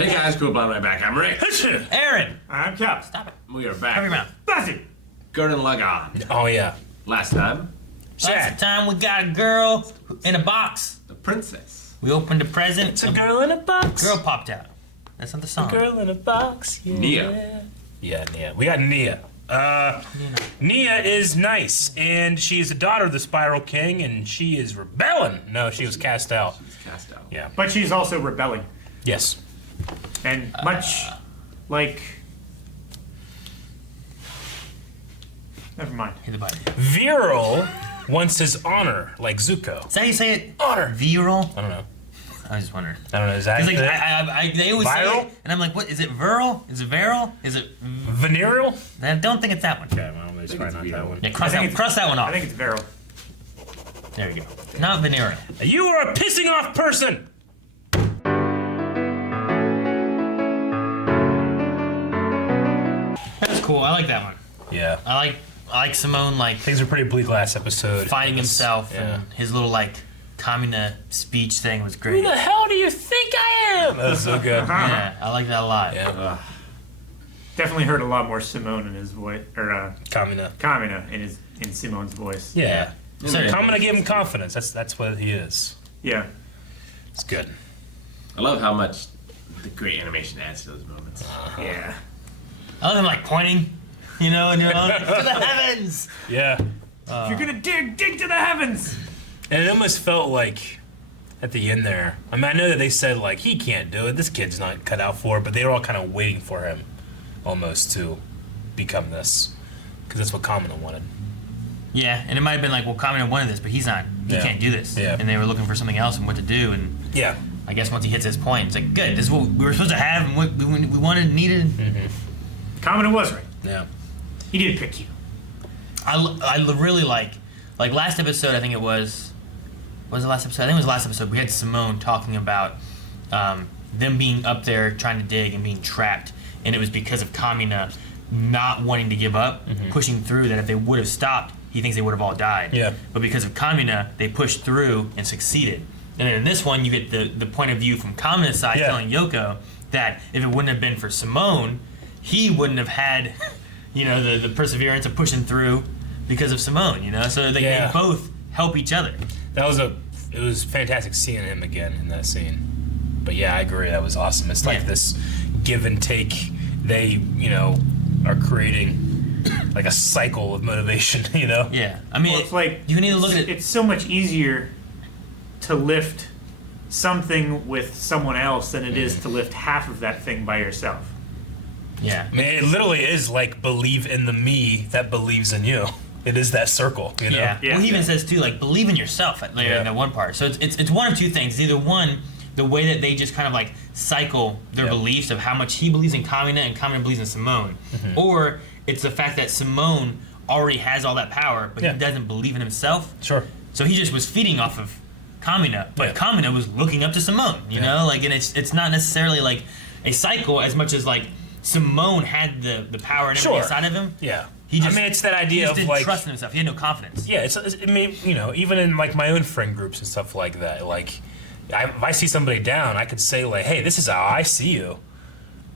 Hey guys, cool behind my back. I'm Rick. Aaron! I'm Cap. Stop it. We are back. Cover your mouth. Bussy. Gurren Lagann. Oh, yeah. Last time, Last time we got a girl in a box. the princess. We opened a present. It's a girl in a box. Girl popped out. That's not the song. Girl in a box. Yeah. Nia. Yeah, Nia. We got Nia. Nia is nice, and she's a daughter of the Spiral King, and she is rebelling. No, she was cast out. She's cast out. Yeah. But she's also rebelling. Yes. And much like... Never mind. Hit the button. Viral wants his honor, like Zuko. Is that how you say it? Honor. Viral? I don't know. I was just wondering. I don't know. Is that Because like, they always say Viral? it, and I'm like, what, is it viral? Is it viral? Is it... venereal? I don't think it's that one. Okay, well, it's think probably it's not that Viral. one. Yeah, I think cross that one I off. think it's Vero. There you go. Not venereal. You are a pissing off person. That's cool. I like that one. Yeah. I like Simone, like, Things were pretty bleak last episode. fighting It was- himself, Yeah. and his little, like, Kamina speech thing was Who great. the hell do you think I am? That was so good. Yeah, I like that a lot. Yeah. Definitely heard a lot more Simone in his voice, or Kamina. Kamina in Simone's voice. Yeah. So, Kamina gave him confidence. That's what he is. Yeah. It's good. I love how much the great animation adds to those moments. Yeah. I love him, like, pointing, you know, and you're like, to the heavens! Yeah. If you're gonna dig to the heavens! And it almost felt like at the end there. I mean, I know that they said like he can't do it. This kid's not cut out for it. But they were all kind of waiting for him, almost to become this, because that's what Kamina wanted. Yeah, and it might have been like, well, Kamina wanted this, but he's not. He Yeah. can't do this. Yeah. And they were looking for something else and what to do, and Yeah. I guess once he hits his point, it's like, good, this is what we were supposed to have and what we wanted, needed. Kamina was right. Yeah. He did pick you. I really like last episode, I think it was the last episode? I think it was the last episode. We had Simone talking about them being up there trying to dig and being trapped, and it was because of Kamina not wanting to give up, pushing through, that if they would have stopped, he thinks they would have all died. Yeah. But because of Kamina, they pushed through and succeeded. And then in this one, you get the point of view from Kamina's side, Yeah. telling Yoko that if it wouldn't have been for Simone, he wouldn't have had, you know, the perseverance of pushing through because of Simone, you know? So they both help each other. It was fantastic seeing him again in that scene. But yeah, I agree. That was awesome. It's like this give and take. They, you know, are creating like a cycle of motivation, you know? Yeah. I mean, Well, it's like you can either look at it. It's so much easier to lift something with someone else than it is to lift half of that thing by yourself. Yeah. I mean, it literally is like believe in the me that believes in you. It is that circle, you know? Yeah. Yeah. Well, he even says, too, like, believe in yourself in that one part. So it's one of two things. It's either one, the way that they just kind of, like, cycle their beliefs of how much he believes in Kamina and Kamina believes in Simone. Or it's the fact that Simone already has all that power, but he doesn't believe in himself. Sure. So he just was feeding off of Kamina, but Yeah. Kamina was looking up to Simone, you know? Like, and it's not necessarily, like, a cycle as much as, like, Simone had the power and everything inside of him. Yeah. He just, I mean, it's that he idea just of didn't like trust in himself. He had no confidence. Yeah, I mean, you know, even in like my own friend groups and stuff like that, like if I see somebody down, I could say like, hey, this is how I see you.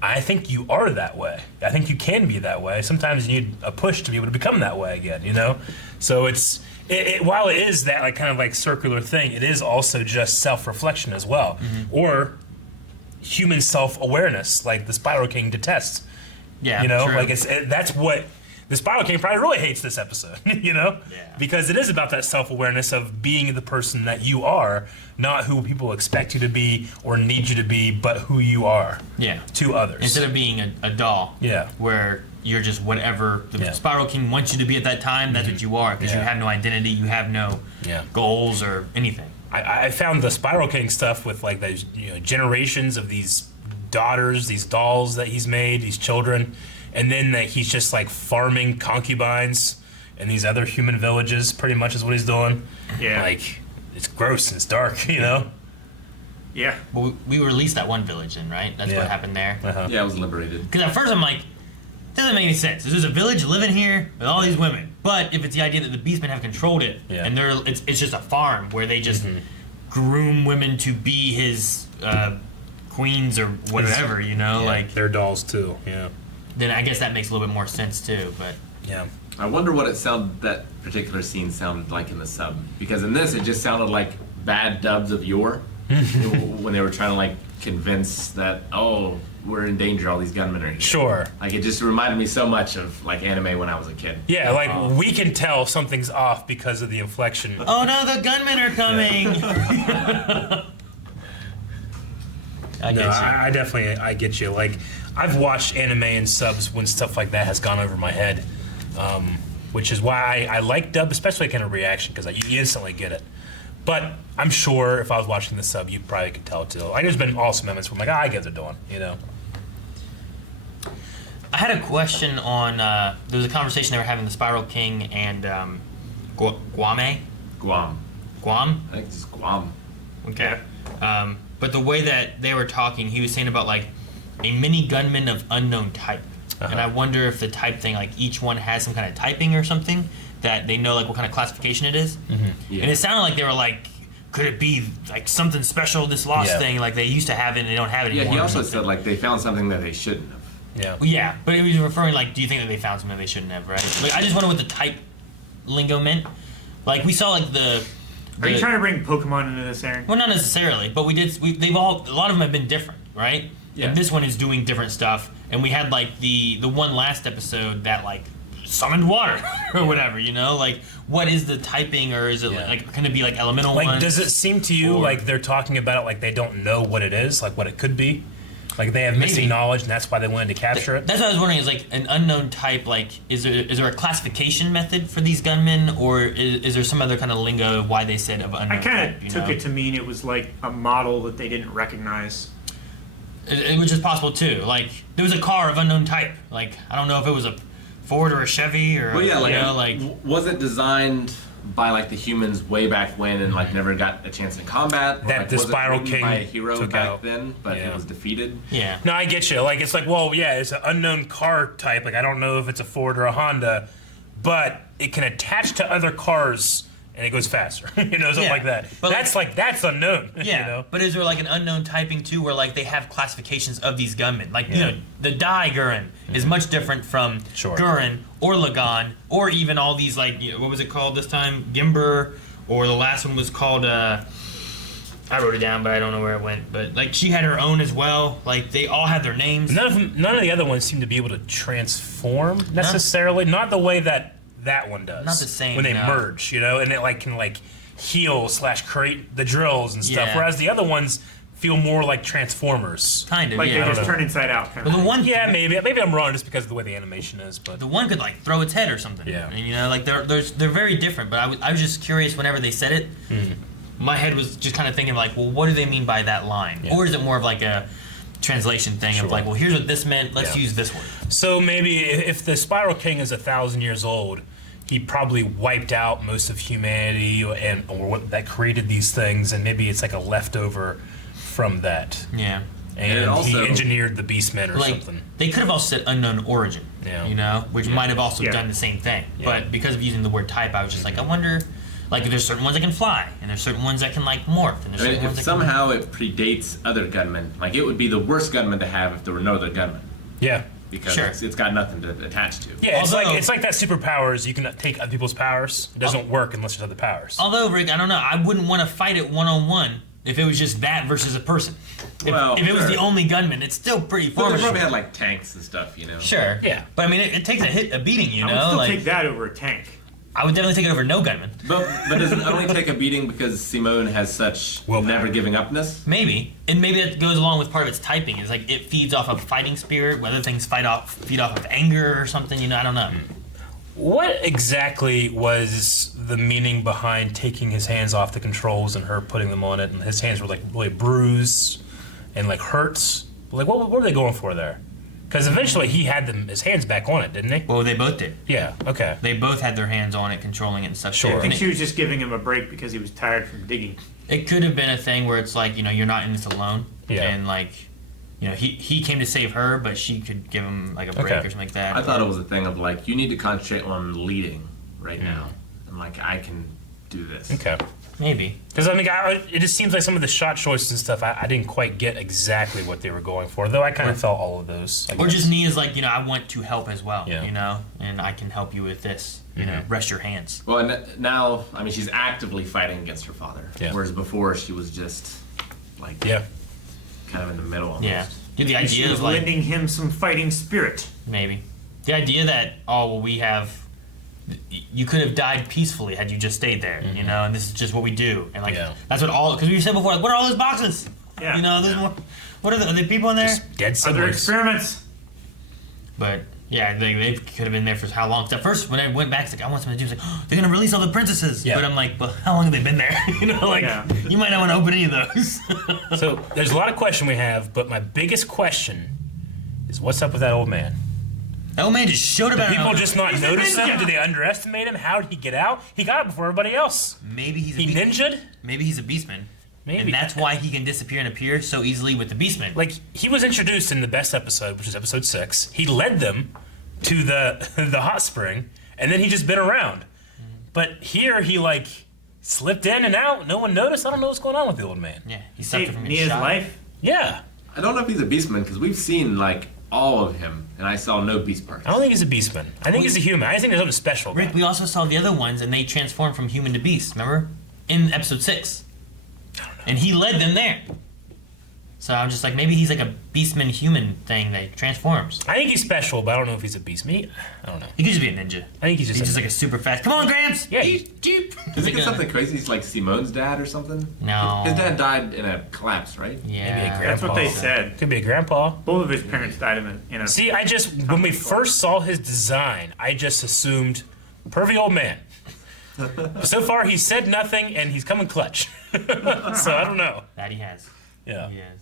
I think you are that way. I think you can be that way. Sometimes you need a push to be able to become that way again, you know? So while it is that like kind of like circular thing, it is also just self-reflection as well. Or human self-awareness, like the Spiral King detests. Yeah, You know, true. like that's what the Spiral King probably really hates this episode, you know? Yeah. Because it is about that self-awareness of being the person that you are, not who people expect you to be or need you to be, but who you are to others. Instead of being a doll. Yeah. Where you're just whatever the Spiral King wants you to be at that time, that's what you are, because you have no identity, you have no goals or anything. I found the Spiral King stuff with like those generations of these daughters, these dolls that he's made, these children, and then that he's just like farming concubines in these other human villages, pretty much is what he's doing. Yeah. Like, it's gross and it's dark, you know? Yeah. Well, we released that one village then, right? That's what happened there. Yeah, I was liberated. Because at first I'm like, doesn't make any sense. There's a village living here with all these women. But if it's the idea that the Beastmen have controlled it, and it's just a farm where they just groom women to be his queens or whatever, you know, like they're dolls too. Yeah. then I guess that makes a little bit more sense too. But Yeah. I wonder what that particular scene sounded like in the sub, because in this it just sounded like bad dubs of yore when they were trying to like convince that we're in danger, all these gunmen are here. Sure. Like it just reminded me so much of like anime when I was a kid. Yeah, like we can tell something's off because of the inflection. oh no, the gunmen are coming. I No, guess. I definitely I get you. Like I've watched anime and subs when stuff like that has gone over my head, which is why I like dub, especially kind of reaction, because you instantly get it. But I'm sure if I was watching the sub, you probably could tell too. Like there's been awesome moments where I'm like, I get what they're doing, you know. I had a question on. There was a conversation they were having, the Spiral King and Guame. Guam. Guam. I think it's Guam. Okay. But the way that they were talking, he was saying about like a mini gunman of unknown type, and I wonder if the type thing, like each one has some kind of typing or something that they know like what kind of classification it is. Yeah. And it sounded like they were like, could it be like something special, this lost thing, like they used to have it and they don't have it anymore? Yeah, he also or something. said like they found something that they shouldn't have. Yeah. Well, yeah, but it was referring like, do you think that they found something they shouldn't have, right? Like I just wonder what the type lingo meant. Like we saw like Are you trying to bring Pokemon into this, Aaron? Well, not necessarily, but they've all, a lot of them have been different, right? Yeah. And this one is doing different stuff, and we had like the one last episode that like summoned water or whatever, you know? Like, what is the typing, or is it like can it be like elemental Like, ones? does it seem to you like they're talking about it like they don't know what it is, like what it could be? Like they have missing knowledge, and that's why they wanted to capture it? That's what I was wondering, is like an unknown type, like is there a classification method for these gunmen, or is there some other kind of lingo of why they said of unknown I kind type, of you took know? it to mean it was like a model that they didn't recognize. Which is possible too. Like there was a car of unknown type. Like I don't know if it was a Ford or a Chevy or Well, yeah, like, you know, like was it designed by like the humans way back when and like never got a chance in combat? Or, That like, the was it Spiral written King by a hero took back out. then, but Yeah. it was defeated. yeah. No, I get you. Like it's like, well, yeah, it's an unknown car type. Like I don't know if it's a Ford or a Honda, but it can attach to other cars and it goes faster. You know, something Yeah, like that. but That's unknown. Yeah, You know? but is there like an unknown typing too, where like they have classifications of these gunmen? Like you know, the Dai Gurren is much different from Sure. Gurren or Lagann, or even all these like what was it called this time? Gimber, or the last one was called. I wrote it down, but I don't know where it went. But like she had her own as well. Like they all had their names. None of the other ones seem to be able to transform necessarily. Not the way that one does. Not the same, when they no. merge, you know, and it like can like heal / create the drills and stuff. Yeah. Whereas the other ones feel more like Transformers. Kind of, Like yeah. they just know. turn inside out, kind But of. the one, Yeah, maybe I'm wrong just because of the way the animation is, but the one could like throw its head or something. Yeah. And, you know, like they're very different. But I was just curious whenever they said it. My head was just kind of thinking like, well, what do they mean by that line? Yeah. Or is it more of like a translation thing Sure. of like, well, here's what this meant. Let's Yeah. use this word. So maybe if the Spiral King is 1,000 years old, he probably wiped out most of humanity or what that created these things, and maybe it's like a leftover from that. Yeah. And it also- he engineered the Beastmen or Like something. they could have also said unknown origin. Yeah. You know, which might have also Yeah. done the same thing. Yeah. But because of using the word type, I was just like, I wonder. Like there's certain ones that can fly, and there's certain ones that can like morph, and there's I mean, certain ones if that can. somehow it predates other gunmen, like it would be the worst gunman to have if there were no other gunmen, Yeah. because Sure. it's got nothing to attach to. Yeah, Although- it's like that superpowers. You can take other people's powers. It doesn't work unless there's other powers. Although Rick, I don't know. I wouldn't want to fight it 1-on-1 if it was just that versus a person. Well, if it was sure. the only gunman, it's still pretty But they formidable. probably had like tanks and stuff, you know. Sure. Yeah. But I mean, it takes a beating, you I would know. still Like take that over a tank. I would definitely take it over no gunman. But does it only take a beating because Simone has such Willpower. never giving upness? Maybe, and maybe that goes along with part of its typing. Is like it feeds off of fighting spirit, whether things feed off of anger or something. You know, I don't know. What exactly was the meaning behind taking his hands off the controls and her putting them on it, and his hands were like really bruised and like hurts? Like what were they going for there? Because eventually he had his hands back on it, didn't he? Well, they both did. Yeah. Okay. They both had their hands on it, controlling it and stuff. Sure. I And think it, she was just giving him a break because he was tired from digging. it could have been a thing where it's like, you know, you're not in this alone. Yeah. And like, you know, he came to save her, but she could give him like a break Okay. or something like that. I thought it was a thing of like, you need to concentrate on leading right now. And like, I can do this. Okay. Maybe. Because it just seems like some of the shot choices and stuff, I didn't quite get exactly what they were going for. Though I kind of felt all of those. Or just Nia's like, I want to help as well. Yeah. And I can help you with this. Rest your hands. Well, and now, she's actively fighting against her father. Yeah. Whereas before, she was just like kind of in the middle almost. Yeah. Dude, the She idea was of like lending him some fighting spirit. maybe the idea that we have. You could have died peacefully had you just stayed there, and this is just what we do, and that's what because we said before, like, what are all those boxes? Yeah. There's more. What are the people in there? Just dead Other siblings. experiments. But yeah, they could have been there for how long? 'Cause at first, when I went back, it's like I want something to do. It's like, oh, they're gonna release all the princesses. Yeah. But I'm like, but how long have they been there? You might not want to open any of those. So there's a lot of question we have, but my biggest question is what's up with that old man? That old man just showed up. People just not He's a notice him? ninja. Did they underestimate him? How did he get out? He got out before everybody else. Maybe he's He ninja'd? Maybe he's a beastman. Maybe. And that's why he can disappear and appear so easily with the beastman. Like, he was introduced in the best episode, which is episode 6. He led them to the hot spring, and then he just been around. But here he slipped in and out. No one noticed. I don't know what's going on with the old man. Yeah, he suffered Saved from Nia's life. Yeah. I don't know if he's a beastman because we've seen all of him, and I saw no beast parts. I don't think he's a beastman. I think he's a human. I think there's something special about Rick, him. we also saw the other ones, and they transformed from human to beast. Remember, in episode 6, and he led them there. So I'm just like, maybe he's like a beastman human thing that transforms. I think he's special, but I don't know if he's a beast. Me, I don't know. He could just be a ninja. I think he's just like a super fast. Come on, Gramps. Yeah. Jeep. Is it something crazy? He's like Simone's dad or something? No. His dad died in a collapse, right? Yeah. Maybe a That's what they Grandpa. said. Could be a grandpa. Both of his parents died in a See, when we first saw his design, I just assumed pervy old man. So far, he said nothing, and he's coming clutch. So I don't know. That he has. Yeah. He has.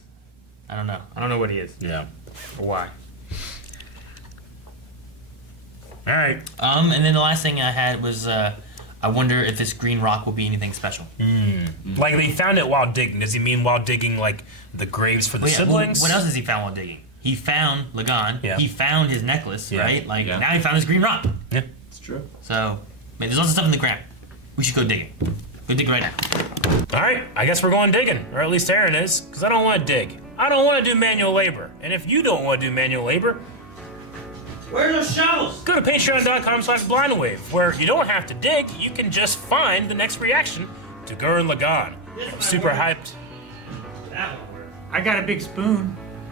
I don't know. I don't know what he is Yeah. or why. All right. And then the last thing I had was I wonder if this green rock will be anything special. Like they found it while digging. Does he mean while digging the graves for the siblings? What else has he found while digging? He found Lagann. Yeah. He found his necklace, Yeah. right? Yeah. Now he found this green rock. Yeah. It's true. So, there's lots of stuff in the ground. We should go digging. Go dig right now. All right. I guess we're going digging, or at least Aaron is, because I don't want to dig. I don't want to do manual labor. And if you don't want to do manual labor, Where's those shovels? go to patreon.com/blindwave, where you don't have to dig. You can just find the next reaction to Gurren Lagann. I'm super hyped. That won't work. I got a big spoon.